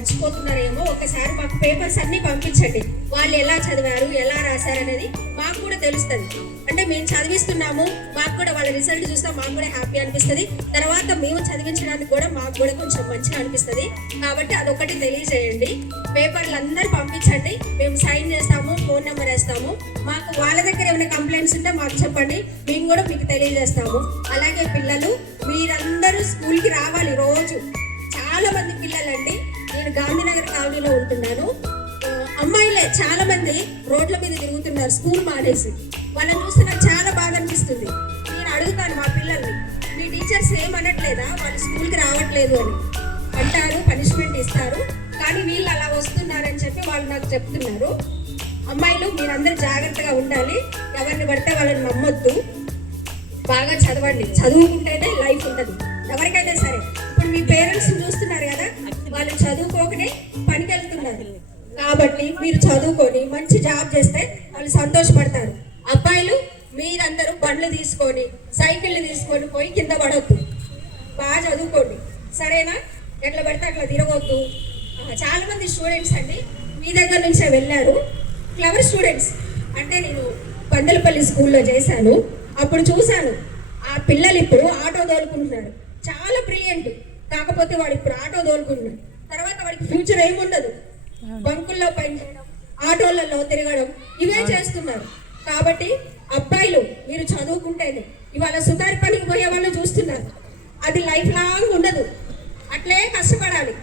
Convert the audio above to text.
మర్చిపోతున్నారేమో, ఒకసారి మాకు పేపర్స్ అన్ని పంపించండి. వాళ్ళు ఎలా చదివారు, ఎలా రాశారు అనేది మాకు కూడా తెలుస్తుంది. అంటే మేము చదివిస్తున్నాము, మాకు కూడా వాళ్ళ రిజల్ట్ చూస్తే మాకు కూడా హ్యాపీ అనిపిస్తుంది. తర్వాత మేము చదివించడానికి కూడా మాకు కూడా కొంచెం మంచిగా అనిపిస్తుంది. కాబట్టి అదొకటి తెలియజేయండి. పేపర్లు అందరూ పంపించండి, మేము సైన్ చేస్తాము, ఫోన్ నెంబర్ వేస్తాము. మాకు వాళ్ళ దగ్గర ఏమైనా కంప్లైంట్స్ ఉంటే మాకు చెప్పండి, మేము కూడా మీకు తెలియజేస్తాము. అలాగే పిల్లలు మీరందరూ స్కూల్కి రావాలి. రోజు చాలా మంది పిల్లలండి, నేను గాంధీనగర్ కాలనీలో ఉంటున్నాను. అమ్మాయిలే చాలా మంది రోడ్ల మీద తిరుగుతున్నారు స్కూల్ మానేసి. వాళ్ళని చూస్తే నాకు చాలా బాధ అనిపిస్తుంది. నేను అడుగుతాను మా పిల్లల్ని, మీ టీచర్స్ ఏమనట్లేదా వాళ్ళు స్కూల్కి రావట్లేదు అని? అంటారు, పనిష్మెంట్ ఇస్తారు. కానీ వీళ్ళు అలా వస్తున్నారని చెప్పి వాళ్ళు నాకు చెప్తున్నారు. అమ్మాయిలు మీరందరూ జాగ్రత్తగా ఉండాలి, ఎవరిని పడితే వాళ్ళని నమ్మొద్దు, బాగా చదవండి. చదువుకుంటేనే లైఫ్ ఉంటుంది ఎవరికైనా సరే. ఇప్పుడు మీ పేరెంట్స్ చూస్తున్నారు కదా, వాళ్ళు చదువుకోకనే పనికి వెళ్తున్నారు. కాబట్టి మీరు చదువుకొని మంచి జాబ్ చేస్తే వాళ్ళు సంతోషపడతారు. అబ్బాయిలు మీరందరూ బండ్లు తీసుకొని, సైకిళ్ళు తీసుకొని పోయి కింద పడవద్దు, బాగా చదువుకోండి, సరేనా? ఎట్లా పడితే అట్లా తిరగొద్దు. చాలా మంది స్టూడెంట్స్ అండి మీ దగ్గర నుంచే వెళ్ళారు, క్లవర్ స్టూడెంట్స్. అంటే నేను పందలపల్లి స్కూల్లో చేశాను, అప్పుడు చూశాను ఆ పిల్లలు ఇప్పుడు ఆటో తోలుకుంటున్నారు. చాలా బ్రిలియంట్. కాకపోతే వాడు ఇప్పుడు ఆటో తోలుకుంటున్నాడు, తర్వాత వాడికి ఫ్యూచర్ ఏముండదు. బంకుల్లో పని చేయడం, ఆటోలలో తిరగడం, ఇవే చేస్తున్నారు. కాబట్టి అబ్బాయిలు మీరు చదువుకుంటేనే, ఇవాళ సుతారి పనికి పోయే వాళ్ళు చూస్తున్నారు, అది లైఫ్ లాంగ్ ఉండదు, అట్లే కష్టపడాలి.